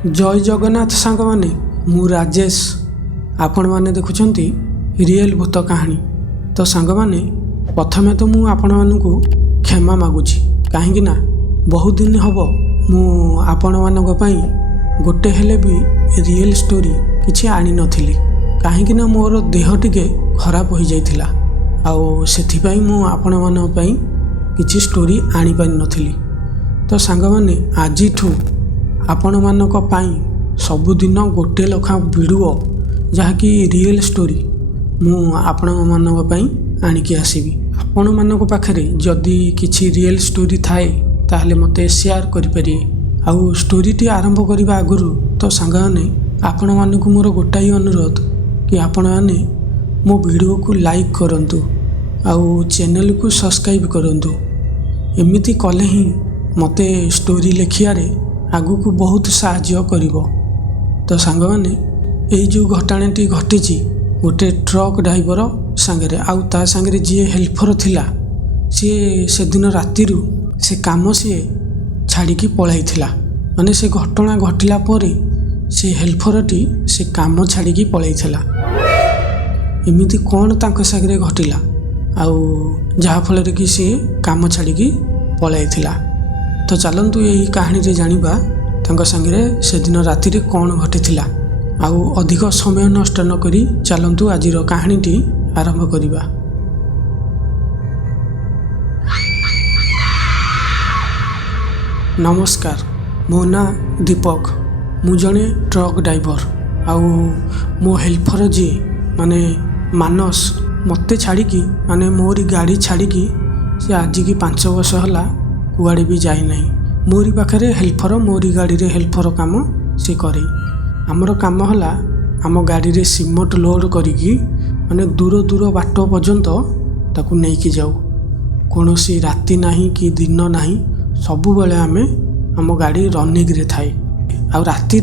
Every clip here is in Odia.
जय जगन्नाथ सांग माने मु राजेश आपण माने देखुछंती रियल भूत कहानी। तो सांग माने प्रथमे तो मु आपण मानकु क्षमा मागुची काहेकि ना बहुत दिन हबो मु आपण मानक पई गोटे हेले भी रियल स्टोरी किछि आनी नथिली काहेकि ना मोर देह टिके खराब हो जाइथिला आउ सेथि पई मु आपण मानक पई किछि स्टोरी आनी पारि नथिली। तो सांग माने आजिठू आपण मानक पाई सबुदिन गोटे लखा वीडियो जहाँकि रियल स्टोरी मु आपण मानक पाई आनिकी आसीबी। आपण मानक पाखरे जदि किछि रियल स्टोरी थाए ताहले मते शेयर करि परिए। आउ स्टोरीटी आरंभ करबा आगुरु तो सांगाने आपण मानक मोर गोटाई अनुरोध कि आपण माने मो वीडियो को लाइक करंतु आउ चैनल को सब्सक्राइब करंतु। एमिति कले ही मते स्टोरी लेखियारे आगु को बहुत साहाय्य करिवो। तो सांग माने एई जो घटनाटी घटिची गोटे ट्रक ड्राइवर सांगरे आउ ता सांगरे जी हेल्पर थिला सी से दिन रातिरु से काम सी छाड़िकी पळाइथिला माने से घटना घटिला परे से हेल्परटी से काम छाड़िकी पळाइथिला। एमिति कोन तांको सांगरे घटिला आउ जहा फल कि सी काम छाड़िकी पळाइथिला। तो चलतु यही कहानी रे जानिबा तांको संगे से दिन राति रे कौन घटिथिला आउ अधिक समय नष्ट न करी चलतु आजिर कहानीटी आरंभ करिबा। नमस्कार, मो ना दीपक, मु जने ट्रक ड्राइवर आउ मो हेल्पर जी माने मानस मते छाड़िकी माने मोरी गाड़ी छाड़िकी से आज की 5 वर्ष हला कुआड़े भी जाए नहीं। मोरी पाखरे हेल्पर मोरी गाड़ी रे हेल्पर काम से करे। आमर काम हला आम गाड़ी रे सीमेंट लोड करिकी माने दूर दूर बाट पर्यंत ताकू नेकी जाऊ। कोनोसी राति नाही कि दिन नाही सबु बेले आमे आम गाड़ी रनिंग रे थाए। आ राति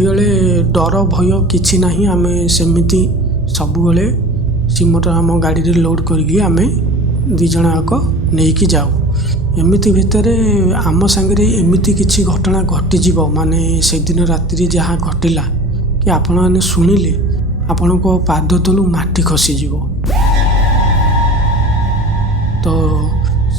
बेले डर भय किछि नाही आमे सेमिति सबु बेले सीमेंट आम गाड़ी रे लोड करिकी आमे दी जणा को नेकी जाऊ। एमिति भितरे आम सांगरे एमिति किछि घटना घटिଯିब माने से दिन रात्रि जहाँ घटिला कि आपण माने सुनिले आपण को पाद तलु माटी खसीଯିब। तो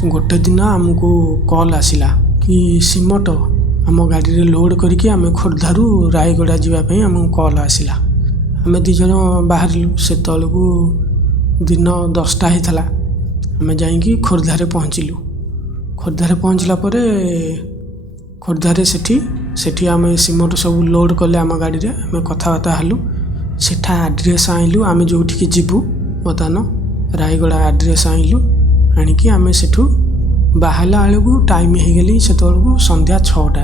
गोटे दिन आमको कॉल आसिला कि सीमेंट आम गाड़ी रे लोड करके आम खोर्धारू रायगड़ा जावाई आमको कॉल आसिला। आम दी जन बाहरलु से तलू दिन 10टा होता आम जाइकी खोर्धारे पहुँचलु। खोर्धारे पहुँचला परे खोर्धारे सेठी आम सीमेंट सब लोड कले आम गाड़ी रे आम कथबार्ता हलु सेठा आड्रेस आइलु आम जोठिकी जीवु बर्तमान रायगड़ा आड्रेस आइलु आनिकी आम सेठू बाहला आलू टाइम हो गली से संध्या 6टा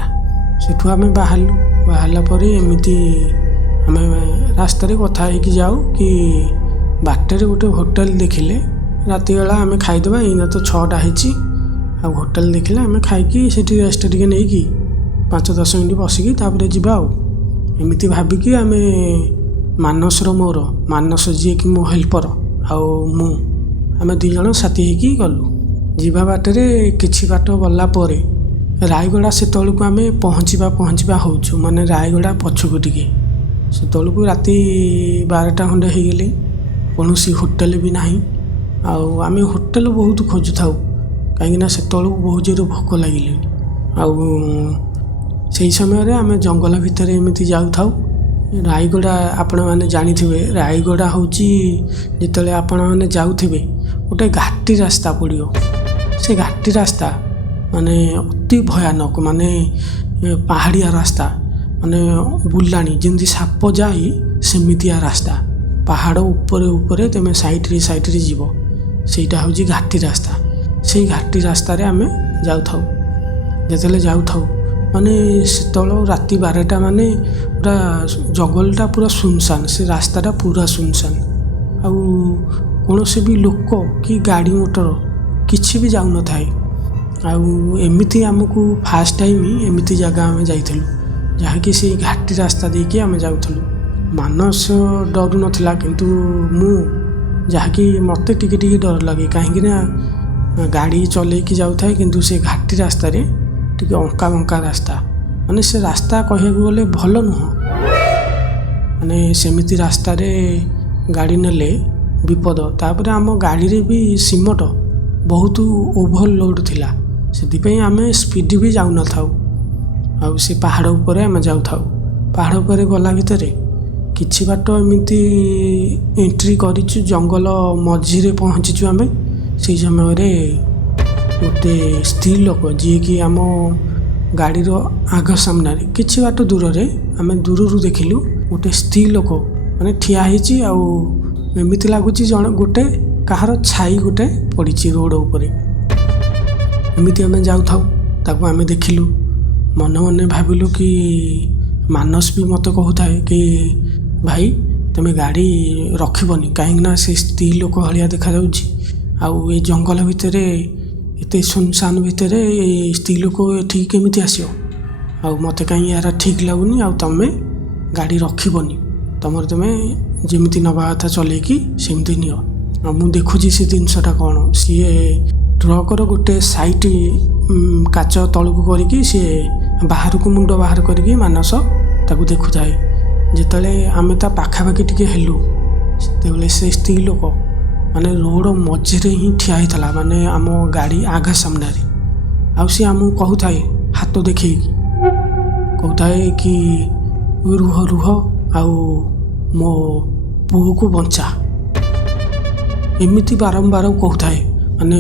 सेठू आम बाहरला परे एमिति आम रास्ता कथा होइकी जाऊ कि बाटर गोटे होटल देखिले राति बेला आम खाईदबा एना तो 6टा होइची आ होटल देखिले आम खाइकी सेठी रेस्ट टिके नेइकी 5-10 मिनिट बसिकी तापर जिबा आउ एमिति भाबिकी आम मानस मोर मानस जी कि मो हेल्पर आउ मु आम 2 जण साथी होइकी गलु। जीवा बाटरे किछि बाट गला परे रायगड़ा से तलକୁ आम पहुँचवा होचु माने रायगड़ा पछकु टिके से तलକୁ राति 12टा खंडे हो गले कौनसी होटल भी नाही। आउ आम होटल बहुत खोजु थाउ कहीं से बहुत जोर भोक लगिले आउ से समय आम जंगल भितर एमती जाऊ थाउ। रायगड़ा आपण मैंने जानिथिबे रायगड़ा होची जितले आपण मैंने जाउथिबे गोटे घाटी रास्ता पड़ियो। से घाटी रास्ता माने अति भयानक माने पहाड़िया रास्ता माने बुलानी जमी साप जाई सेमितिया रास्ता पहाड़ ऊपर तुम साइड रे जीव सेटा होची घाटी रास्ता। से घाटी रास्ता रे आमे जाऊ थाउ जेतले जाऊ थाउ माने सेतल राति 12टा माने पूरा जंगलटा पूरा सुनसान से रास्ताटा पूरा सुनसान आउ कौनसी भी लोक कि गाड़ी मोटर किछि भी जाऊ न थाए। आउ एमिति आमको फास्ट टाइम एमिति जगह आमे जाइथिलु जहाँकि से घाटी रास्ता देकी आमे जाउथलु। मानस डरू नथिला किंतु मु जहाँकि मते टिके डर लगे कहीं ना गाड़ी चलैकी जाऊ थाए किंतु से घाटी रास्ता रे टिके अंका बंका रास्ता ମାନେ ସେ ରାସ୍ତା କହିବାକୁ ଗଲେ ଭଲ ନୁହଁ। ମାନେ ସେମିତି ରାସ୍ତାରେ ଗାଡ଼ି ନେଲେ ବିପଦ। ତାପରେ ଆମ ଗାଡ଼ିରେ ବି ସିମଟ ବହୁତ ଓଭରଲୋଡ଼ ଥିଲା, ସେଥିପାଇଁ ଆମେ ସ୍ପିଡ଼ ବି ଯାଉନଥାଉ। ଆଉ ସେ ପାହାଡ଼ ଉପରେ ଆମେ ଯାଉଥାଉ। ପାହାଡ଼ ଉପରେ ଗଲା ଭିତରେ କିଛି ବାଟ ଏମିତି ଏଣ୍ଟ୍ରି କରିଛୁ, ଜଙ୍ଗଲ ମଝିରେ ପହଞ୍ଚିଛୁ ଆମେ। ସେଇ ସମୟରେ ଗୋଟେ ସ୍ତ୍ରୀ ଲୋକ ଯିଏକି ଆମ ଗାଡ଼ିର ଆଗ ସାମ୍ନାରେ କିଛି ବାଟ ଦୂରରେ, ଆମେ ଦୂରରୁ ଦେଖିଲୁ ଗୋଟେ ସ୍ତ୍ରୀ ଲୋକ ମାନେ ଠିଆ ହେଇଛି। ଆଉ ଏମିତି ଲାଗୁଛି ଜଣେ ଗୋଟେ କାହାର ଛାଇ ଗୋଟେ ପଡ଼ିଛି ରୋଡ଼ ଉପରେ। ଏମିତି ଆମେ ଯାଉଥାଉ, ତାକୁ ଆମେ ଦେଖିଲୁ। ମନେ ମନେ ଭାବିଲୁ କି ମାନସ ବି ମୋତେ କହୁଥାଏ କି ଭାଇ ତୁମେ ଗାଡ଼ି ରଖିବନି, କାହିଁକିନା ସେ ସ୍ତ୍ରୀ ଲୋକ ଭଳିଆ ଦେଖାଯାଉଛି। ଆଉ ଏ ଜଙ୍ଗଲ ଭିତରେ ଏତେ ସୁନସାନ ଭିତରେ ସ୍ତ୍ରୀ ଲୋକ ଏଠିକି କେମିତି ଆସିବ? ଆଉ ମୋତେ କାହିଁ ଏହାର ଠିକ୍ ଲାଗୁନି। ଆଉ ତୁମେ ଗାଡ଼ି ରଖିବନି, ତୁମେ ଯେମିତି ନେବା କଥା ଚଲେଇକି ସେମିତି ନିଅ। ଆଉ ମୁଁ ଦେଖୁଛି ସେ ଜିନିଷଟା କ'ଣ, ସିଏ ଟ୍ରକର ଗୋଟେ ସାଇଟ୍ କାଚ ତଳକୁ କରିକି ସିଏ ବାହାରକୁ ମୁଣ୍ଡ ବାହାର କରିକି ମାନସ ତାକୁ ଦେଖୁଥାଏ। ଯେତେବେଳେ ଆମେ ତା ପାଖାପାଖି ଟିକେ ହେଲୁ, ସେତେବେଳେ ସେ ସ୍ତ୍ରୀ ଲୋକ ମାନେ ରୋଡ଼ ମଝିରେ ହିଁ ଠିଆ ହେଇଥିଲା, ମାନେ ଆମ ଗାଡ଼ି ଆଗ ସାମ୍ନାରେ। ଆଉ ସିଏ ଆମକୁ କହୁଥାଏ, ହାତ ଦେଖେଇକି କହୁଥାଏ କି ରୁହ ରୁହ, ଆଉ ମୋ ପୁଅକୁ ବଞ୍ଚା। ଏମିତି ବାରମ୍ବାର କହୁଥାଏ, ମାନେ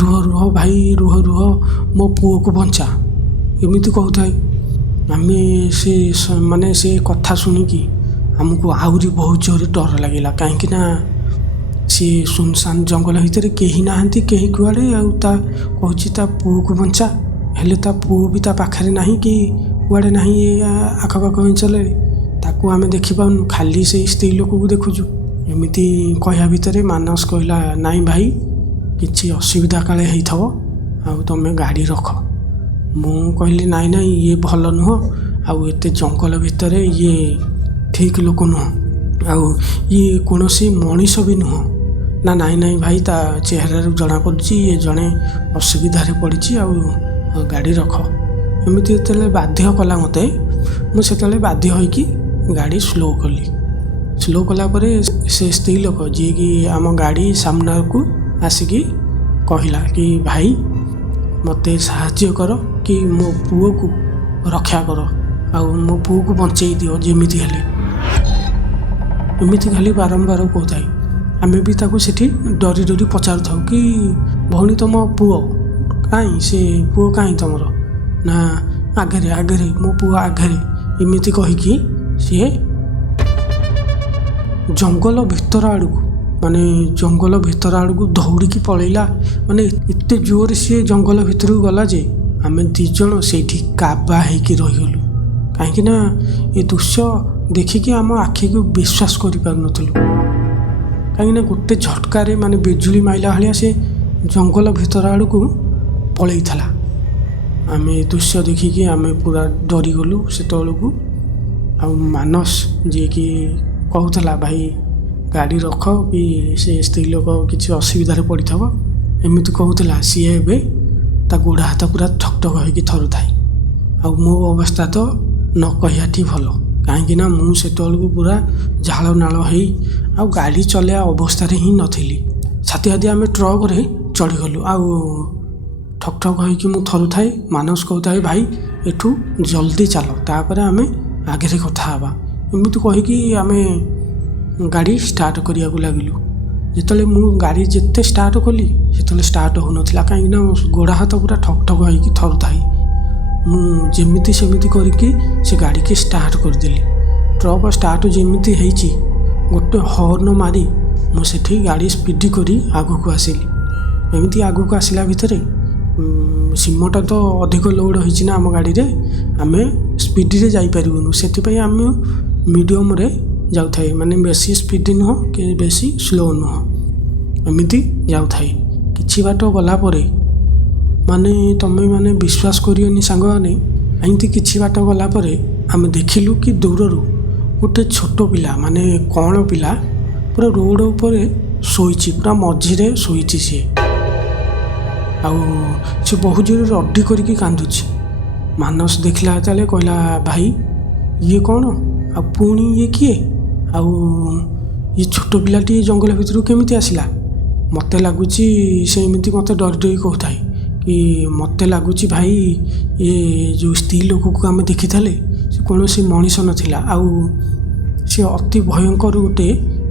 ରୁହ ରୁହ ଭାଇ, ରୁହ ରୁହ, ମୋ ପୁଅକୁ ବଞ୍ଚା, ଏମିତି କହୁଥାଏ। ଆମେ ମାନେ ସେ କଥା ଶୁଣିକି ଆମକୁ ଆହୁରି ବହୁତ ଜୋରରେ ଡର ଲାଗିଲା। କାହିଁକିନା ସିଏ ସୁନସାନ ଜଙ୍ଗଲ ଭିତରେ କେହି ନାହାନ୍ତି, କେହି କୁଆଡ଼େ। ଆଉ ତା କହୁଛି ତା ପୁଅକୁ ବଞ୍ଚା, ହେଲେ ତା ପୁଅ ବି ତା ପାଖରେ ନାହିଁ କି କୁଆଡ଼େ ନାହିଁ ଏ ଆଖପାଖ ଅଞ୍ଚଳରେ। ତାକୁ ଆମେ ଦେଖିପାରୁନୁ, ଖାଲି ସେଇ ସ୍ତ୍ରୀ ଲୋକକୁ ଦେଖୁଛୁ। ଏମିତି କହିବା ଭିତରେ ମାନସ କହିଲା, ନାଇଁ ଭାଇ, କିଛି ଅସୁବିଧା କାଳେ ହେଇଥିବ, ଆଉ ତୁମେ ଗାଡ଼ି ରଖ। ମୁଁ କହିଲି ନାଇଁ ନାଇଁ, ଇଏ ଭଲ ନୁହଁ, ଆଉ ଏତେ ଜଙ୍ଗଲ ଭିତରେ ଇଏ ଠିକ୍ ଲୋକ ନୁହଁ, ଆଉ ଇଏ କୌଣସି ମଣିଷ ବି ନୁହଁ। ନା ନାଇଁ ନାଇଁ ଭାଇ, ତା ଚେହେରାରୁ ଜଣାପଡ଼ୁଛି ଇଏ ଜଣେ ଅସୁବିଧାରେ ପଡ଼ିଛି, ଆଉ ଗାଡ଼ି ରଖ। ଏମିତି ଯେତେବେଳେ ବାଧ୍ୟ କଲା ମୋତେ, ମୁଁ ସେତେବେଳେ ବାଧ୍ୟ ହୋଇକି ଗାଡ଼ି ସ୍ଲୋ କଲି। ସ୍ଲୋ କଲା ପରେ ସେ ସ୍ତ୍ରୀ ଲୋକ ଯିଏକି ଆମ ଗାଡ଼ି ସାମ୍ନାକୁ ଆସିକି କହିଲା କି ଭାଇ ମୋତେ ସାହାଯ୍ୟ କର, କି ମୋ ପୁଅକୁ ରକ୍ଷା କର, ଆଉ ମୋ ପୁଅକୁ ବଞ୍ଚେଇ ଦିଅ ଯେମିତି ହେଲେ। ଏମିତି ଖାଲି ବାରମ୍ବାର କହୁଥାଏ। ଆମେ ବି ତାକୁ ସେଠି ଡରି ଡରି ପଚାରୁଥାଉ କି ଭଉଣୀ ତୁମ ପୁଅ କାହିଁ, ସେ ପୁଅ କାହିଁ ତୁମର? ନା ଆଗରେ ଆଗରେ, ମୋ ପୁଅ ଆଗରେ, ଏମିତି କହିକି ସିଏ ଜଙ୍ଗଲ ଭିତର ଆଡ଼କୁ, ମାନେ ଜଙ୍ଗଲ ଭିତର ଆଡ଼କୁ ଦୌଡ଼ିକି ପଳେଇଲା। ମାନେ ଏତେ ଜୋରରେ ସିଏ ଜଙ୍ଗଲ ଭିତରକୁ ଗଲା ଯେ ଆମେ ଦୁଇ ଜଣ ସେଇଠି କାବା ହେଇକି ରହିଗଲୁ। କାହିଁକିନା ଏ ଦୃଶ୍ୟ ଦେଖିକି ଆମ ଆଖିକୁ ବିଶ୍ୱାସ କରିପାରୁନଥିଲୁ। କାହିଁକିନା ଗୋଟେ ଝଟକାରେ, ମାନେ ବିଜୁଳି ମାଇଲା ଭଳିଆ ସେ ଜଙ୍ଗଲ ଭିତର ଆଡ଼କୁ ପଳେଇଥିଲା। ଆମେ ଏ ଦୃଶ୍ୟ ଦେଖିକି ଆମେ ପୁରା ଡରିଗଲୁ ସେତେବେଳକୁ। ଆଉ ମାନସ ଯିଏକି କହୁଥିଲା ଭାଇ ଗାଡ଼ି ରଖ, କି ସେ ସ୍ତ୍ରୀ ଲୋକ କିଛି ଅସୁବିଧାରେ ପଡ଼ିଥିବ, ଏମିତି କହୁଥିଲା, ସିଏ ଏବେ ତା ଗୋଡ଼ ହାତ ପୁରା ଠକ୍ ଠକ୍ ହୋଇକି ଥରୁଥାଏ। ଆଉ ମୋ ଅବସ୍ଥା ତ ନ କହିବାଠି ଭଲ, କାହିଁକିନା ମୁଁ ସେତେବେଳକୁ ପୁରା ଝାଳ ନାଳ ହେଇ ଆଉ ଗାଡ଼ି ଚଲେଇବା ଅବସ୍ଥାରେ ହିଁ ନଥିଲି। ସାଥି ସାଥି ଆମେ ଟ୍ରକରେ ଚଢ଼ିଗଲୁ। ଆଉ ଠକ୍ ଠକ୍ ହୋଇକି ମୁଁ ଥରୁଥାଏ। ମାନସ କହୁଥାଏ ଭାଇ ଏଠୁ ଜଲ୍ଦି ଚାଲ, ତାପରେ ଆମେ ଆଗରେ କଥା ହେବା। ଏମିତି କହିକି ଆମେ ଗାଡ଼ି ଷ୍ଟାର୍ଟ କରିବାକୁ ଲାଗିଲୁ। ଯେତେବେଳେ ମୁଁ ଗାଡ଼ି ଯେତେ ଷ୍ଟାର୍ଟ କଲି, ସେତେବେଳେ ଷ୍ଟାର୍ଟ ହେଉନଥିଲା, କାହିଁକିନା ଗୋଡ଼ ହାତ ପୁରା ଠକ୍ ଠକ୍ ହୋଇକି ଥରୁଥାଏ। ମୁଁ ଯେମିତି ସେମିତି କରିକି ସେ ଗାଡ଼ିକି ଷ୍ଟାର୍ଟ କରିଦେଲି। ଟ୍ରକ୍ ଷ୍ଟାର୍ଟ ଯେମିତି ହେଇଛି, ଗୋଟେ ହର୍ନ ମାରି ମୁଁ ସେଠି ଗାଡ଼ି ସ୍ପିଡ଼ କରି ଆଗକୁ ଆସିଲି। ଏମିତି ଆଗକୁ ଆସିଲା ଭିତରେ ସିମଟ ତ ଅଧିକ ଲୋଡ଼ ହୋଇଛି ନା ଆମ ଗାଡ଼ିରେ, ଆମେ ସ୍ପିଡ଼ରେ ଯାଇପାରିବୁନୁ। ସେଥିପାଇଁ ଆମେ ମିଡ଼ିୟମରେ ଯାଉଥାଏ, ମାନେ ବେଶୀ ସ୍ପିଡ଼ ନୁହଁ କି ବେଶୀ ସ୍ଲୋ ନୁହଁ, ଏମିତି ଯାଉଥାଏ। କିଛି ବାଟ ଗଲା ପରେ, ମାନେ ତୁମେ ମାନେ ବିଶ୍ୱାସ କରିବନି ସାଙ୍ଗମାନେ, ଏମିତି କିଛି ବାଟ ଗଲା ପରେ ଆମେ ଦେଖିଲୁ କି ଦୂରରୁ ଗୋଟେ ଛୋଟ ପିଲା, ମାନେ କଅଁଳ ପିଲା, ପୁରା ରୋଡ଼ ଉପରେ ଶୋଇଛି, ପୁରା ମଝିରେ ଶୋଇଛି ସିଏ। ଆଉ ସେ ବହୁତ ଜୋରରେ ରଡ଼ି କରିକି କାନ୍ଦୁଛି। ମାନସ ଦେଖିଲା ଯେତେବେଳେ କହିଲା ଭାଇ ଇଏ କ'ଣ ଆଉ ପୁଣି ଇଏ କିଏ ଆଉ ଇଏ ଛୋଟ ପିଲାଟି ଜଙ୍ଗଲ ଭିତରୁ କେମିତି ଆସିଲା। ମୋତେ ଲାଗୁଛି ସେ ଏମିତି ମୋତେ ଡରି ଡରି କହୁଥାଏ କି ମୋତେ ଲାଗୁଛି ଭାଇ ଏ ଯେଉଁ ସ୍ତ୍ରୀ ଲୋକକୁ ଆମେ ଦେଖିଥିଲେ ସେ କୌଣସି ମଣିଷ ନଥିଲା ଆଉ ସେ ଅତି ଭୟଙ୍କର ଗୋଟେ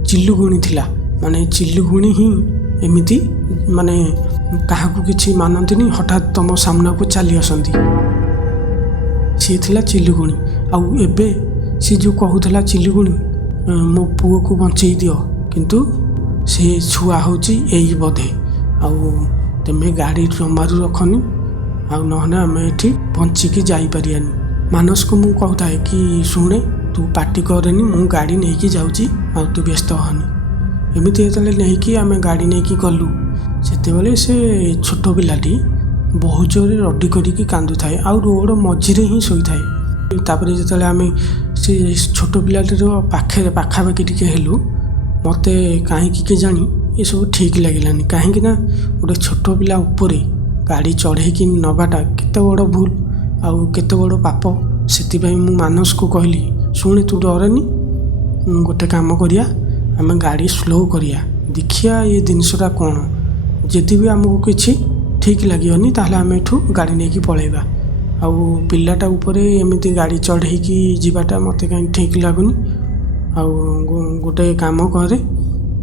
ଚିଲୁଗୁଣି ଥିଲା। ମାନେ ଚିଲୁଗୁଣି ହିଁ ଏମିତି ମାନେ କାହାକୁ କିଛି ମାନନ୍ତିନି, ହଠାତ୍ ତମ ସାମ୍ନାକୁ ଚାଲି ଆସନ୍ତି। ସିଏ ଥିଲା ଚିଲୁଗୁଣି। ଆଉ ଏବେ ସେ ଯେଉଁ କହୁଥିଲା ଚିଲୁଗୁଣି ମୋ ପୁଅକୁ ବଞ୍ଚେଇ ଦିଅ, କିନ୍ତୁ ସେ ଛୁଆ ହେଉଛି ଏଇ ବୋଧେ, ଆଉ ତୁମେ ଗାଡ଼ି ଜମାରୁ ରଖନି, ଆଉ ନହେଲେ ଆମେ ଏଠି ବଞ୍ଚିକି ଯାଇପାରିବାନି। ମାନସକୁ ମୁଁ କହୁଥାଏ କି ଶୁଣେ ତୁ ପାଟି କରେନି, ମୁଁ ଗାଡ଼ି ନେଇକି ଯାଉଛି, ଆଉ ତୁ ବ୍ୟସ୍ତ ହନି। ଏମିତି ଯେତେବେଳେ ନେଇକି ଆମେ ଗାଡ଼ି ନେଇକି ଗଲୁ ସେତେବେଳେ ସେ ଛୋଟ ପିଲାଟି ବହୁତ ଜୋରରେ ରଡ଼ି କରିକି କାନ୍ଦୁଥାଏ ଆଉ ରୋଡ଼ ମଝିରେ ହିଁ ଶୋଇଥାଏ। ତାପରେ ଯେତେବେଳେ ଆମେ ସେ ଛୋଟ ପିଲାଟିର ପାଖାପାଖି ଟିକେ ହେଲୁ, ମୋତେ କାହିଁକି କେଜାଣି ଏସବୁ ଠିକ୍ ଲାଗିଲାନି। କାହିଁକି ନା ଗୋଟେ ଛୋଟ ପିଲା ଉପରେ ଗାଡ଼ି ଚଢ଼େଇକି ନେବାଟା କେତେ ବଡ଼ ଭୁଲ ଆଉ କେତେ ବଡ଼ ପାପ। ସେଥିପାଇଁ ମୁଁ ମାନସକୁ କହିଲି ଶୁଣେ ତୁ ଡରେନି, ଗୋଟେ କାମ କରିବା, ଆମେ ଗାଡ଼ି ସ୍ଲୋ କରିବା, ଦେଖିବା ଏ ଜିନିଷଟା କ'ଣ। ଯଦି ବି ଆମକୁ କିଛି ଠିକ୍ ଲାଗିବନି ତାହେଲେ ଆମେ ଏଠୁ ଗାଡ଼ି ନେଇକି ପଳାଇବା। ଆଉ ପିଲାଟା ଉପରେ ଏମିତି ଗାଡ଼ି ଚଢ଼େଇକି ଯିବାଟା ମୋତେ କାହିଁ ଠିକ୍ ଲାଗୁନି। ଆଉ ଗୋଟେ କାମ କରେ,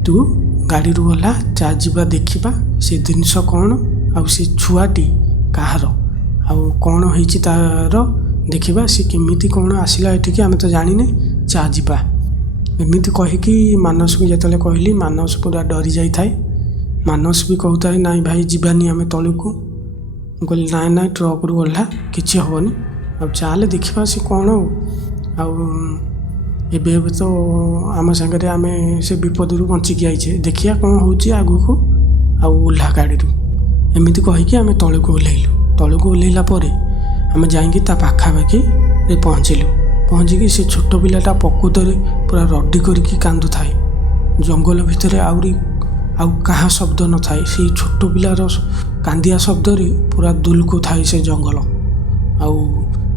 ତୁ ଗାଡ଼ିରୁ ଓହ୍ଲା, ଯିବା ଦେଖିବା ସେ ଜିନିଷ କ'ଣ ଆଉ ସେ ଛୁଆଟି କାହାର ଆଉ କ'ଣ ହେଇଛି ତା'ର ଦେଖିବା, ସେ କେମିତି କ'ଣ ଆସିଲା ଏଠିକି ଆମେ ତ ଜାଣିନେ, ଯିବା। ଏମିତି କହିକି ମାନସକୁ ଯେତେବେଳେ କହିଲି ମାନସ ପୁରା ଡରି ଯାଇଥାଏ। ମାନସ ବି କହୁଥାଏ ନାଇଁ ଭାଇ ଯିବାନି ଆମେ ତଳକୁ। ମୁଁ କହିଲି ନାଇଁ ନାଇଁ ଟ୍ରକରୁ ଓହ୍ଲା, କିଛି ହେବନି, ଆଉ ଚାଲେ ଦେଖିବା ସେ କ'ଣ। ଆଉ ଏବେ ତ ଆମ ସାଙ୍ଗରେ ଆମେ ସେ ବିପଦରୁ ବଞ୍ଚିକି ଆଇଛେ, ଦେଖିବା କ'ଣ ହେଉଛି ଆଗକୁ, ଆଉ ଓହ୍ଲା ଗାଡ଼ିରୁ। ଏମିତି କହିକି ଆମେ ତଳକୁ ଓହ୍ଲେଇଲୁ। ତଳକୁ ଓହ୍ଲେଇଲା ପରେ ଆମେ ଯାଇକି ତା ପାଖାପାଖିରେ ପହଞ୍ଚିକି ସେ ଛୋଟ ପିଲାଟା ପ୍ରକୃତରେ ପୁରା ରଡ଼ି କରିକି କାନ୍ଦୁଥାଏ। ଜଙ୍ଗଲ ଭିତରେ ଆଉ କାହା ଶବ୍ଦ ନଥାଏ, ସେଇ ଛୋଟ ପିଲାର କାନ୍ଦିବା ଶବ୍ଦରେ ପୁରା ଦୁଲକୁଥାଏ ସେ ଜଙ୍ଗଲ। ଆଉ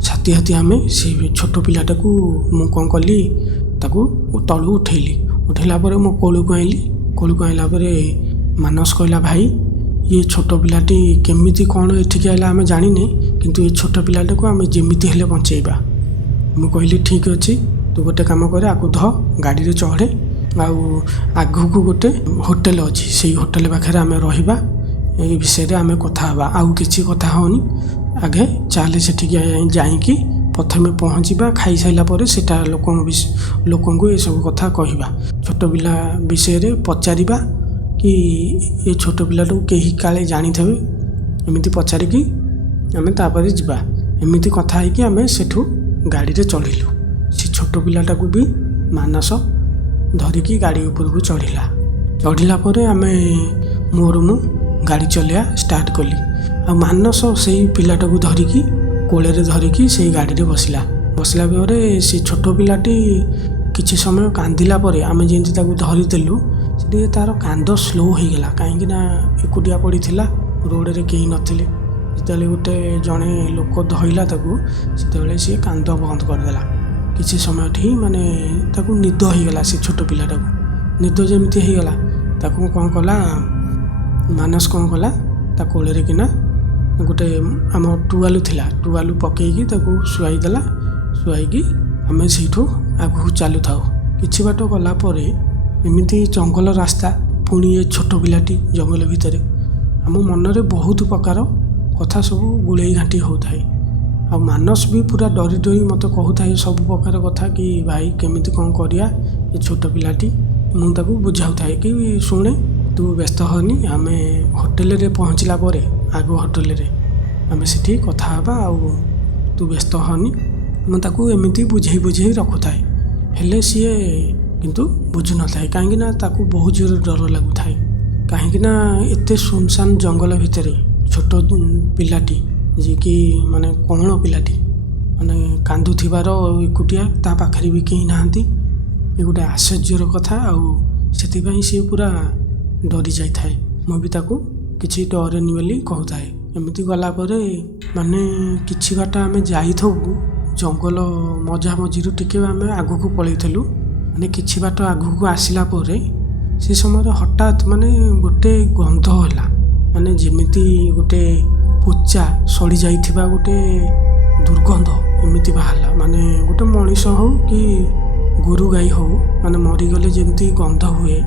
ସାଥି ଆମେ ସେ ଛୋଟ ପିଲାଟାକୁ ମୁଁ କ'ଣ କଲି, ତାକୁ ତଳୁ ଉଠେଇଲା ପରେ ମୋ କୋଳକୁ ଆଣିଲା ପରେ ମାନସ କହିଲା ଭାଇ ଇଏ ଛୋଟ ପିଲାଟି କେମିତି କ'ଣ ଏଠିକି ଆସିଲା ଆମେ ଜାଣିନେ, କିନ୍ତୁ ଏ ଛୋଟ ପିଲାଟାକୁ ଆମେ ଯେମିତି ହେଲେ ବଞ୍ଚେଇବା। ମୁଁ କହିଲି ଠିକ୍ ଅଛି, ତୁ ଗୋଟେ କାମ କରେ, ଆକୁ ଗାଡ଼ିରେ ଚଢ଼େ, ଆଉ ଆଗକୁ ଗୋଟେ ହୋଟେଲ ଅଛି, ସେଇ ହୋଟେଲ ପାଖରେ ଆମେ ରହିବା, এই ବିଷୟରେ ଆମେ କଥା ହେବା। ଆଉ କିଛି କଥା ହେଉନି, ଆଗେ ଚାଲେ ସେଠିକି ଯାଇକି ପ୍ରଥମେ ପହଞ୍ଚିବା, ଖାଇସାରିଲା ପରେ ସେଟା ଲୋକଙ୍କୁ ଏସବୁ କଥା କହିବା। ଛୋଟ ପିଲା ବିଷୟରେ ପଚାରିବା କି ଏ ଛୋଟ ପିଲାଟାକୁ କେହି କାଳେ ଜାଣିଥିବେ, ଏମିତି ପଚାରିକି ଆମେ ତାପରେ ଯିବା। ଏମିତି କଥା ହେଇକି ଆମେ ସେଠୁ ଗାଡ଼ିରେ ଚଢ଼ିଲୁ। ସେ ଛୋଟ ପିଲାଟାକୁ ବି ମାନସ ଧରିକି ଗାଡ଼ି ଉପରକୁ ଚଢ଼ିଲା ପରେ ଆମେ ମୁଁ ଗାଡ଼ି ଚଲେଇବା ଷ୍ଟାର୍ଟ କଲି। ଆଉ ମାନସ ସେଇ ପିଲାଟାକୁ କୋଳରେ ଧରିକି ସେଇ ଗାଡ଼ିରେ ବସିଲା ପରେ ସେ ଛୋଟ ପିଲାଟି କିଛି ସମୟ କାନ୍ଦିଲା ପରେ ଆମେ ଯେମିତି ତାକୁ ଧରିଦେଲୁ, ସେଠି ତା'ର କାନ୍ଦ ସ୍ଲୋ ହୋଇଗଲା। କାହିଁକି ନା ଏକୁଟିଆ ପଡ଼ିଥିଲା, ରୋଡ଼ରେ କେହି ନଥିଲେ। ଯେତେବେଳେ ଜଣେ ଲୋକ ଧଇଲା ତାକୁ, ସେତେବେଳେ ସିଏ କାନ୍ଦ ବନ୍ଦ କରିଦେଲା। କିଛି ସମୟଠି ମାନେ ତାକୁ ନିଦ ହୋଇଗଲା। ସେ ଛୋଟ ପିଲାଟାକୁ ନିଦ ଯେମିତି ହୋଇଗଲା, ତାକୁ କ'ଣ କଲା ମାନସ, ତା କୋଳରେ କିନା ଗୋଟେ ଆମ ଟୁଆଲୁ ପକେଇକି ତାକୁ ଶୁଆଇକି ଆମେ ସେଇଠୁ ଆଗକୁ ଚାଲୁଥାଉ। କିଛି ବାଟ ଗଲା ପରେ ଏମିତି ଜଙ୍ଗଲ ରାସ୍ତା, ପୁଣି ଏ ଛୋଟ ପିଲାଟି ଜଙ୍ଗଲ ଭିତରେ, ଆମ ମନରେ ବହୁତ ପ୍ରକାର କଥା ସବୁ ଗୁଳେଇ ଘାଣ୍ଟି ହେଉଥାଏ। ଆଉ ମାନସ ବି ପୁରା ଡରି ମୋତେ କହୁଥାଏ ସବୁ ପ୍ରକାର କଥା କି ଭାଇ କେମିତି କ'ଣ କରିବା, ଏ ଛୋଟ ପିଲାଟି। ମୁଁ ତାକୁ ବୁଝାଉଥାଏ କି ଶୁଣେ ତୁ ବ୍ୟସ୍ତ ହନି, ଆମେ ହୋଟେଲରେ ପହଞ୍ଚିଲା ପରେ ଆଗ ହୋଟେଲରେ ଆମେ ସେଠି କଥା ହେବା, ଆଉ ତୁ ବ୍ୟସ୍ତ ହନି। ମୁଁ ତାକୁ ଏମିତି ବୁଝେଇ ରଖୁଥାଏ, ହେଲେ ସିଏ କିନ୍ତୁ ବୁଝୁନଥାଏ। କାହିଁକିନା ତାକୁ ବହୁତ ଜୋରରେ ଡର ଲାଗୁଥାଏ। କାହିଁକିନା ଏତେ ସୁନସାନ ଜଙ୍ଗଲ ଭିତରେ ଛୋଟ ପିଲାଟି, ଯିଏକି ମାନେ କଅଁଳ ପିଲାଟି, ମାନେ କାନ୍ଦୁଥିବାର ଏକୁଟିଆ, ତା ପାଖରେ ବି କେହି ନାହାନ୍ତି, ଏ ଗୋଟେ ଆଶ୍ଚର୍ଯ୍ୟର କଥା। ଆଉ ସେଥିପାଇଁ ସିଏ ପୁରା ଡରି ଯାଇଥାଏ। ମୁଁ ବି ତାକୁ କିଛି ଡରେନି ବୋଲି କହୁଥାଏ। ଏମିତି ଗଲା ପରେ ମାନେ କିଛି ବାଟ ଆମେ ଯାଇଥାଉ, ଜଙ୍ଗଲ ମଝା ମଝିରୁ ଟିକେ ଆମେ ଆଗକୁ ପଳେଇଥିଲୁ। ମାନେ କିଛି ବାଟ ଆଗକୁ ଆସିଲା ପରେ ସେ ସମୟରେ ହଠାତ୍ ମାନେ ଗୋଟେ ଗନ୍ଧ ହେଲା, ମାନେ ଯେମିତି ଗୋଟେ ପୋଚା ସଡ଼ି ଯାଇଥିବା ଗୋଟେ ଦୁର୍ଗନ୍ଧ ଏମିତି ବାହାରିଲା। ମାନେ ଗୋଟେ ମଣିଷ ହଉ କି ଗୋରୁ ଗାଈ ହଉ ମାନେ ମରିଗଲେ ଯେମିତି ଗନ୍ଧ ହୁଏ,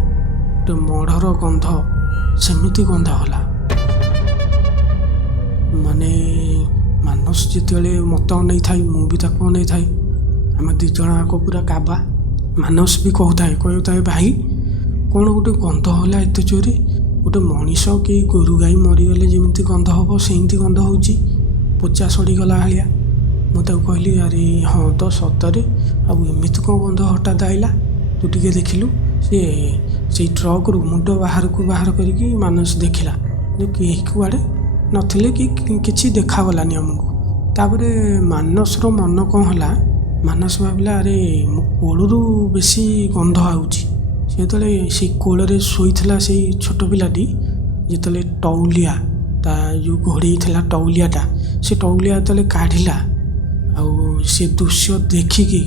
ଗୋଟେ ମଢ଼ର ଗନ୍ଧ ସେମିତି ଗନ୍ଧ ହେଲା। ମାନେ ମାନସ ଯେତେବେଳେ ମୋତେ ଅନେଇଥାଏ, ମୁଁ ବି ତାକୁ ଅନେଇଥାଏ। ଆମେ ଦୁଇ ଜଣ ଆଗ ପୁରା କାବା। ମାନସ ବି କହୁଥାଏ ଭାଇ କ'ଣ ଗୋଟେ ଗନ୍ଧ ହେଲା ଏତେ ଜୋରେ, ଗୋଟେ ମଣିଷ କି ଗୋରୁ ଗାଈ ମରିଗଲେ ଯେମିତି ଗନ୍ଧ ହେବ ସେମିତି ଗନ୍ଧ ହେଉଛି, ପୋଚା ସଡ଼ିଗଲା ଭଳିଆ। ମୁଁ ତାକୁ କହିଲି ଆରେ ହଁ ତ ସତରେ, ଆଉ ଏମିତି କ'ଣ ଗନ୍ଧ ହଠାତ୍ ଆଇଲା, ତୁ ଟିକେ ଦେଖିଲୁ। ସିଏ ସେଇ ଟ୍ରକରୁ ମୁଣ୍ଡ ବାହାର କରିକି ମାନସ ଦେଖିଲା ଯେ କେହି କୁଆଡ଼େ ନଥିଲେ କି କିଛି ଦେଖାଗଲାନି ଆମକୁ। ତାପରେ ମାନସର ମନ କ'ଣ ହେଲା, ମାନସ ଭାବିଲା ଆରେ ମୋ କୋଳରୁ ବେଶୀ ଗନ୍ଧ ଆଉଛି। ସେ ଯେତେବେଳେ ସେଇ କୋଳରେ ଶୋଇଥିଲା ସେଇ ଛୋଟ ପିଲାଟି, ଯେତେବେଳେ ଟଉଲିଆ ତା ଯେଉଁ ଘୋଡ଼େଇ ଥିଲା ଟଉଲିଆଟା, ସେ ଟଉଲିଆ ଯେତେବେଳେ କାଢ଼ିଲା, ଆଉ ସେ ଦୃଶ୍ୟ ଦେଖିକି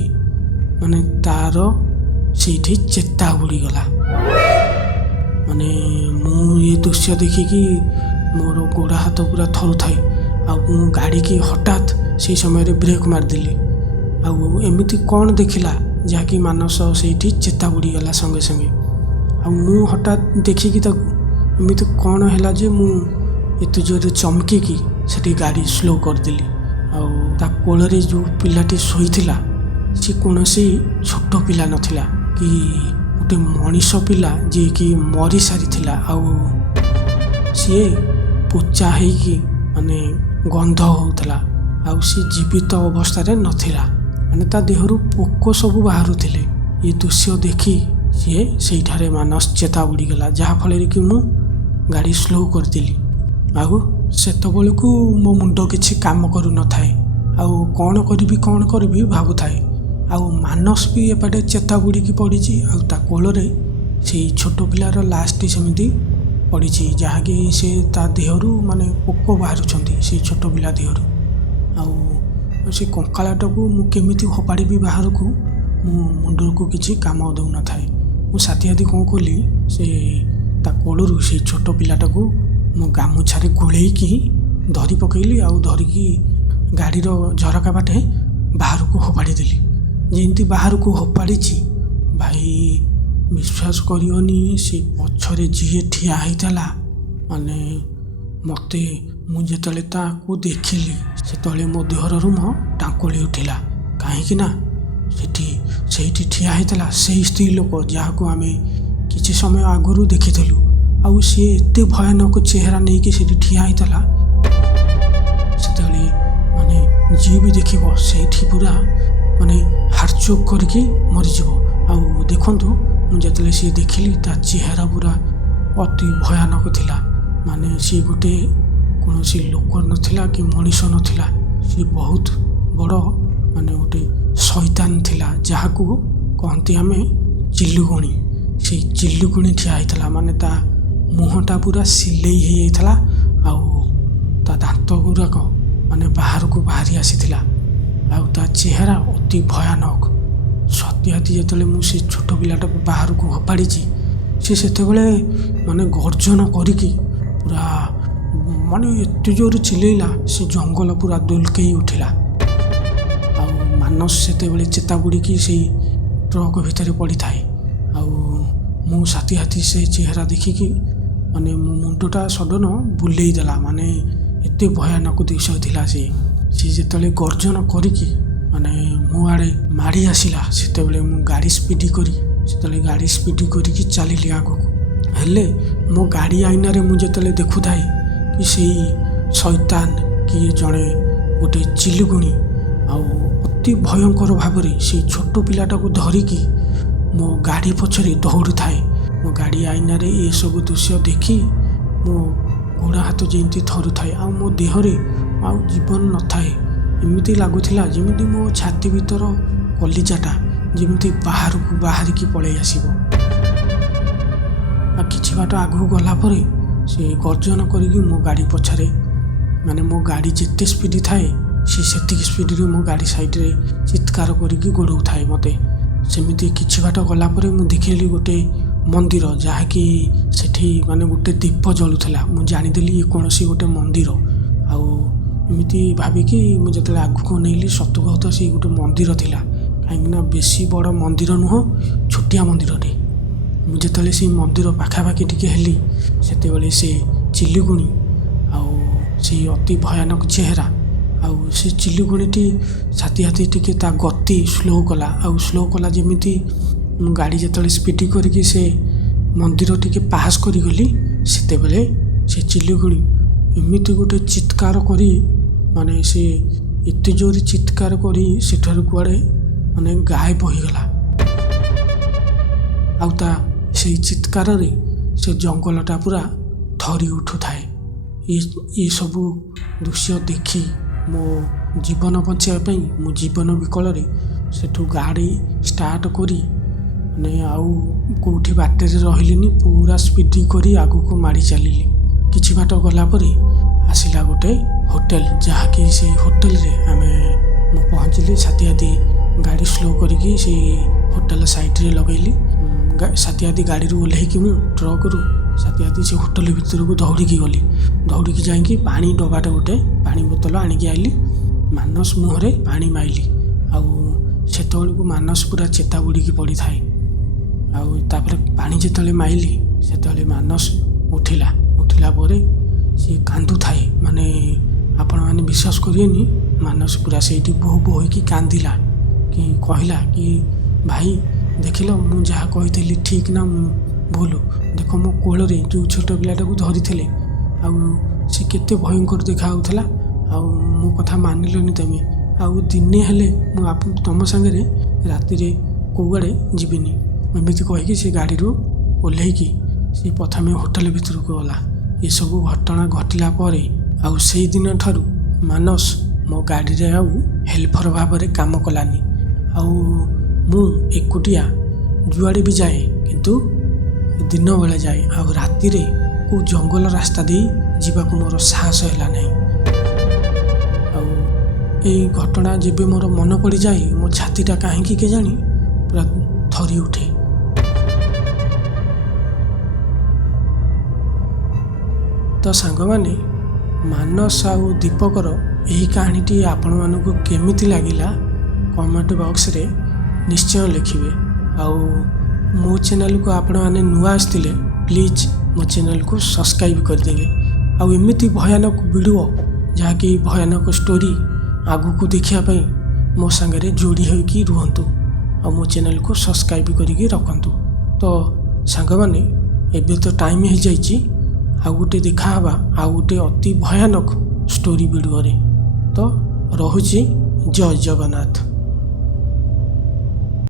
ମାନେ ତାର ସେଇଠି ଚେତା ବୁଡ଼ିଗଲା। ମାନେ ମୁଁ ଏ ଦୃଶ୍ୟ ଦେଖିକି ମୋର ଗୋଡ଼ ହାତ ପୁରା ଥରୁଥାଏ। ଆଉ ମୁଁ ଗାଡ଼ିକି ହଠାତ୍ ସେଇ ସମୟରେ ବ୍ରେକ୍ ମାରିଦେଲି। ଆଉ ଏମିତି କ'ଣ ଦେଖିଲା ଯାହାକି ମାନସ ସେଇଠି ଚେତା ବୁଡ଼ିଗଲା ସଙ୍ଗେ ସଙ୍ଗେ। ଆଉ ମୁଁ ହଠାତ୍ ଦେଖିକି ତାକୁ ଏମିତି କ'ଣ ହେଲା ଯେ ମୁଁ ଏତେ ଜୋରରେ ଚମକିକି ସେଠି ଗାଡ଼ି ସ୍ଲୋ କରିଦେଲି। ଆଉ ତା କୋଳରେ ଯେଉଁ ପିଲାଟି ଶୋଇଥିଲା ସେ କୌଣସି ଛୋଟ ପିଲା ନଥିଲା କି ଗୋଟେ ମଣିଷ ପିଲା ଯିଏକି ମରିସାରିଥିଲା। ଆଉ ସିଏ ପୋଚା ହେଇକି ମାନେ ଗନ୍ଧ ହେଉଥିଲା, ଆଉ ସିଏ ଜୀବିତ ଅବସ୍ଥାରେ ନଥିଲା। ମାନେ ତା ଦେହରୁ ପୋକ ସବୁ ବାହାରୁଥିଲେ। ଏ ଦୃଶ୍ୟ ଦେଖି ସିଏ ସେଇଠାରେ ମାନସ ଚେତା ବୁଡ଼ିଗଲା, ଯାହାଫଳରେ କି ମୁଁ ଗାଡ଼ି ସ୍ଲୋ କରିଦେଲି। ଆଉ ସେତେବେଳକୁ ମୋ ମୁଣ୍ଡ କିଛି କାମ କରୁନଥାଏ, ଆଉ କ'ଣ କରିବି ଭାବୁଥାଏ। ଆଉ ମାନସ ବି ଏପଟେ ଚେତା ବୁଡ଼ିକି ପଡ଼ିଛି, ଆଉ ତା କୋଳରେ ସେଇ ଛୋଟ ପିଲାର ଲାଶଟି ସେମିତି ପଡ଼ିଛି, ଯାହାକି ସେ ତା ଦେହରୁ ମାନେ ପୋକ ବାହାରୁଛନ୍ତି ସେଇ ଛୋଟ ପିଲା ଦେହରୁ। ଆଉ ସେ କଙ୍କାଳଟାକୁ ମୁଁ କେମିତି ଫୋପାଡ଼ିବି ବାହାରକୁ, ମୁଁ ମୁଣ୍ଡକୁ କିଛି କାମ ଦେଉନଥାଏ। ମୁଁ ସାଥି କ'ଣ କଲି, ସେ ତା କୋଳରୁ ସେଇ ଛୋଟ ପିଲାଟାକୁ ମୁଁ ଗାମୁଛାରେ ଗୋଳେଇକି ଧରି ପକେଇଲି, ଆଉ ଧରିକି ଗାଡ଼ିର ଝରକା ବାଟେ ବାହାରକୁ ଫୋପାଡ଼ି ଦେଲି। ଯେମିତି ବାହାରକୁ ଫୋପାଡ଼ିଛି, ଭାଇ ବିଶ୍ୱାସ କରିବନି, ସେ ପଛରେ ଯିଏ ଠିଆ ହେଇଥିଲା ମାନେ ମୋତେ, ମୁଁ ଯେତେବେଳେ ତାକୁ ଦେଖିଲି ସେତେବେଳେ ମୋ ଦେହର ରୁମ ଟାଙ୍କୁଳି ଉଠିଲା। କାହିଁକି ନା ସେଇଠି ଠିଆ ହେଇଥିଲା ସେଇ ସ୍ତ୍ରୀ ଲୋକ ଯାହାକୁ ଆମେ କିଛି ସମୟ ଆଗରୁ ଦେଖିଥିଲୁ। ଆଉ ସିଏ ଏତେ ଭୟାନକ ଚେହେରା ନେଇକି ସେଠି ଠିଆ ହେଇଥିଲା, ସେତେବେଳେ ମାନେ ଯିଏ ବି ଦେଖିବ ସେଇଠି ପୁରା ମାନେ ହାର୍ଟଚୋକ୍ କରିକି ମରିଯିବ। ଆଉ ଦେଖନ୍ତୁ, ମୁଁ ଯେତେବେଳେ ସିଏ ଦେଖିଲି ତା ଚେହେରା ପୁରା ଅତି ଭୟାନକ ଥିଲା। ମାନେ ସିଏ ଗୋଟେ କୌଣସି ଲୋକ ନଥିଲା କି ମଣିଷ ନଥିଲା, ସିଏ ବହୁତ ବଡ଼ ମାନେ ଗୋଟେ ଶୈତାନ ଥିଲା, ଯାହାକୁ କହନ୍ତି ଆମେ ଚିଲୁଗୁଣି। ସେଇ ଚିଲୁଗୁଣି ଠିଆ ହେଇଥିଲା। ମାନେ ତା ମୁହଁଟା ପୁରା ସିଲେଇ ହେଇଯାଇଥିଲା, ଆଉ ତା ଦାନ୍ତ ଗୁଡ଼ାକ ମାନେ ବାହାରକୁ ବାହାରି ଆସିଥିଲା, ଆଉ ତା ଚେହେରା ଅତି ଭୟାନକ। ସତ୍ୟାତି ଯେତେବେଳେ ମୁଁ ସେ ଛୋଟ ପିଲାଟାକୁ ବାହାରକୁ ଫୋପାଡ଼ିଛି, ସେ ସେତେବେଳେ ମାନେ ଗର୍ଜନ କରିକି ପୁରା ମାନେ ଏତେ ଜୋରରେ ଚିଲେଇଲା, ସେ ଜଙ୍ଗଲ ପୁରା ଦୋଲକେଇ ଉଠିଲା। ଆଉ ମାନସ ସେତେବେଳେ ଚେତା ବୁଡ଼ିକି ସେଇ ଟ୍ରକ୍ ଭିତରେ ପଡ଼ିଥାଏ। ଆଉ ମୁଁ ସାଥି ସେ ଚେହେରା ଦେଖିକି ମାନେ ମୋ ମୁଣ୍ଡଟା ସଡନ ବୁଲେଇ ଦେଲା। ମାନେ ଏତେ ଭୟାନକ ଦୃଶ୍ୟ ଥିଲା। ସିଏ ଯେତେବେଳେ ଗର୍ଜନ କରିକି ମାନେ ମୋ ଆଡ଼େ ମାଡ଼ି ଆସିଲା, ସେତେବେଳେ ମୁଁ ଗାଡ଼ି ସ୍ପିଡ଼ି କରିକି ଚାଲିଲି ଆଗକୁ। ହେଲେ ମୋ ଗାଡ଼ି ଆଇନାରେ ମୁଁ ଯେତେବେଳେ ଦେଖୁଥାଏ କି ସେଇ ଶୈତାନ କି ଜଣେ ଗୋଟେ ଚିଲୁଗୁଣି ଆଉ ଅତି ଭୟଙ୍କର ଭାବରେ ସେଇ ଛୋଟ ପିଲାଟାକୁ ଧରିକି ମୋ ଗାଡ଼ି ପଛରେ ଦୌଡ଼ୁଥାଏ। ମୋ ଗାଡ଼ି ଆଇନାରେ ଏସବୁ ଦୃଶ୍ୟ ଦେଖି ମୋ ଗୋଡ଼ ହାତ ଯେମିତି ଥରୁଥାଏ, ଆଉ ମୋ ଦେହରେ ଆଉ ଜୀବନ ନଥାଏ। ଏମିତି ଲାଗୁଥିଲା ଯେମିତି ମୋ ଛାତି ଭିତର କଲିଜାଟା ଯେମିତି ବାହାରିକି ପଳେଇ ଆସିବ। ଆଉ କିଛି ବାଟ ଆଗକୁ ଗଲା ପରେ ସେ ଗର୍ଜନ କରିକି ମୋ ଗାଡ଼ି ପଛରେ ମାନେ ମୋ ଗାଡ଼ି ଯେତେ ସ୍ପିଡ଼ ଥାଏ ସେ ସେତିକି ସ୍ପିଡ଼ରେ ମୋ ଗାଡ଼ି ସାଇଡ଼ରେ ଚିତ୍କାର କରିକି ଗୋଡ଼ଉଥାଏ ମୋତେ। ସେମିତି କିଛି ବାଟ ଗଲା ପରେ ମୁଁ ଦେଖିଲି ଗୋଟେ ମନ୍ଦିର, ଯାହାକି ସେଠି ମାନେ ଗୋଟେ ଦୀପ ଜଳୁଥିଲା। ମୁଁ ଜାଣିଦେଲି ଇଏ କୌଣସି ଗୋଟେ ମନ୍ଦିର। ଆଉ ଏମିତି ଭାବିକି ମୁଁ ଯେତେବେଳେ ଆଗକୁ ଅନେଇଲି ସତକୁ ସେ ଗୋଟେ ମନ୍ଦିର ଥିଲା। କାହିଁକିନା ବେଶୀ ବଡ଼ ମନ୍ଦିର ନୁହଁ, ଛୋଟିଆ ମନ୍ଦିରଟେ। ମୁଁ ଯେତେବେଳେ ସେଇ ମନ୍ଦିର ପାଖାପାଖି ଟିକେ ହେଲି ସେତେବେଳେ ସେ ଚିଲିଗୁଣି ଆଉ ସେଇ ଅତି ଭୟାନକ ଚେହେରା ଆଉ ସେ ଚିଲିଗୁଣିଟି ସାଥି ସାଥି ଟିକେ ତା ଗତି ସ୍ଲୋ କଲା ଯେମିତି ମୁଁ ଗାଡ଼ି ଯେତେବେଳେ ସ୍ପିଡ଼ି କରିକି ସେ ମନ୍ଦିର ଟିକେ ପାସ୍ କରିଗଲି ସେତେବେଳେ ସେ ଚିଲିଗୁଣି ଏମିତି ଗୋଟେ ଚିତ୍କାର କରି ମାନେ ସେ ଏତେ ଜୋରେ ଚିତ୍କାର କରି ସେଠାରୁ କୁଆଡ଼େ ମାନେ ଗାୟବ ହୋଇଗଲା। ଆଉ ତା ସେଇ ଚିତ୍କାରରେ ସେ ଜଙ୍ଗଲଟା ପୁରା ଥରି ଉଠୁଥାଏ। ଏସବୁ ଦୃଶ୍ୟ ଦେଖି ମୋ ଜୀବନ ବଞ୍ଚାଇବା ପାଇଁ ମୁଁ ଜୀବନ ବିକଳରେ ସେଠୁ ଗାଡ଼ି ଷ୍ଟାର୍ଟ କରି ମାନେ ଆଉ କେଉଁଠି ବାଟରେ ରହିଲିନି, ପୁରା ସ୍ପିଡ଼ି କରି ଆଗକୁ ମାଡ଼ି ଚାଲିଲି। କିଛି ବାଟ ଗଲା ପରେ ଆସିଲା ଗୋଟେ ହୋଟେଲ, ଯାହାକି ସେଇ ହୋଟେଲରେ ମୁଁ ପହଞ୍ଚିଲି। ସାଥି ଗାଡ଼ି ସ୍ଲୋ କରିକି ସେଇ ହୋଟେଲ ସାଇଡ଼ରେ ଲଗେଇଲି। ସାଥି ଗାଡ଼ିରୁ ଓହ୍ଲେଇକି ମୁଁ ଟ୍ରକରୁ ସାଥି ସେ ହୋଟେଲ ଭିତରକୁ ଦୌଡ଼ିକି ଗଲି। ଦୌଡ଼ିକି ଯାଇକି ପାଣି ଡବାଟେ ଗୋଟେ ପାଣି ବୋତଲ ଆଣିକି ଆଇଲି। ମାନସ ମୁହଁରେ ପାଣି ମାଇଲି। ଆଉ ସେତେବେଳକୁ ମାନସ ପୁରା ଚେତା ବୁଡ଼ିକି ପଡ଼ିଥାଏ। ଆଉ ତାପରେ ପାଣି ଯେତେବେଳେ ମାଇଲି ସେତେବେଳେ ମାନସ ଉଠିଲା ପରେ ସିଏ କାନ୍ଦୁଥାଏ। ମାନେ ଆପଣମାନେ ବିଶ୍ୱାସ କରିବେନି, ମାନସ ପୁରା ସେଇଠି ବୋହୁ ହୋଇକି କାନ୍ଦିଲା। କି କହିଲା କି ଭାଇ ଦେଖିଲ ମୁଁ ଯାହା କହିଥିଲି ଠିକ୍ ନା ଭୁଲ? ଦେଖ ମୋ କୋଳରେ ଯେଉଁ ଛୋଟ ପିଲାଟାକୁ ଧରିଥିଲେ, ଆଉ ସେ କେତେ ଭୟଙ୍କର ଦେଖାଯାଉଥିଲା। ଆଉ ମୋ କଥା ମାନିଲନି ତମେ। ଆଉ ଦିନେ ହେଲେ ମୁଁ ତମ ସାଙ୍ଗରେ ରାତିରେ କେଉଁଆଡ଼େ ଯିବିନି। ଏମିତି କହିକି ସେ ଗାଡ଼ିରୁ ଓହ୍ଲେଇକି ସେ ପ୍ରଥମେ ହୋଟେଲ ଭିତରକୁ ଗଲା। ଏସବୁ ଘଟଣା ଘଟିଲା ପରେ ଆଉ ସେଇଦିନ ଠାରୁ ମାନସ ମୋ ଗାଡ଼ିରେ ଆଉ ହେଲ୍ପର ଭାବରେ କାମ କଲାନି। ଆଉ ମୁଁ ଏକୁଟିଆ ଯୁଆଡ଼େ ବି ଯାଏ, କିନ୍ତୁ ଦିନ ବେଳେ ଯାଏ। ଆଉ ରାତିରେ କେଉଁ ଜଙ୍ଗଲ ରାସ୍ତା ଦେଇ ଯିବାକୁ ମୋର ସାହସ ହେଲା ନାହିଁ। ଆଉ ଏଇ ଘଟଣା ଯେବେ ମୋର ମନେ ପଡ଼ିଯାଏ ମୋ ଛାତିଟା କାହିଁକି କେଜାଣି ପୁରା ଥରି ଉଠେ। ତ ସାଙ୍ଗମାନେ, ମାନସ ଆଉ ଦୀପକର ଏହି କାହାଣୀଟି ଆପଣମାନଙ୍କୁ କେମିତି ଲାଗିଲା କମେଣ୍ଟ ବକ୍ସରେ ନିଶ୍ଚୟ ଲେଖିବେ। ଆଉ ମୋ ଚ୍ୟାନେଲକୁ ଆପଣମାନେ ନୂଆ ଆସିଥିଲେ ପ୍ଲିଜ୍ ମୋ ଚ୍ୟାନେଲକୁ ସବସ୍କ୍ରାଇବ୍ କରିଦେବେ। ଆଉ ଏମିତି ଭୟାନକ ଭିଡ଼ିଓ, ଯାହାକି ଭୟାନକ ଷ୍ଟୋରି ଆଗକୁ ଦେଖିବା ପାଇଁ ମୋ ସାଙ୍ଗରେ ଯୋଡ଼ି ହୋଇକି ରୁହନ୍ତୁ। ଆଉ ମୋ ଚ୍ୟାନେଲକୁ ସବସ୍କ୍ରାଇବ୍ କରିକି ରଖନ୍ତୁ। ତ ସାଙ୍ଗମାନେ, ଏବେ ତ ଟାଇମ୍ ହେଇଯାଇଛି। ଆଉ ଗୋଟେ ଦେଖାହେବା ଆଉ ଗୋଟେ ଅତି ଭୟାନକ ଷ୍ଟୋରି ଭିଡ଼ିଓରେ। ତ ରହୁଛି, ଜୟ ଜଗନ୍ନାଥ।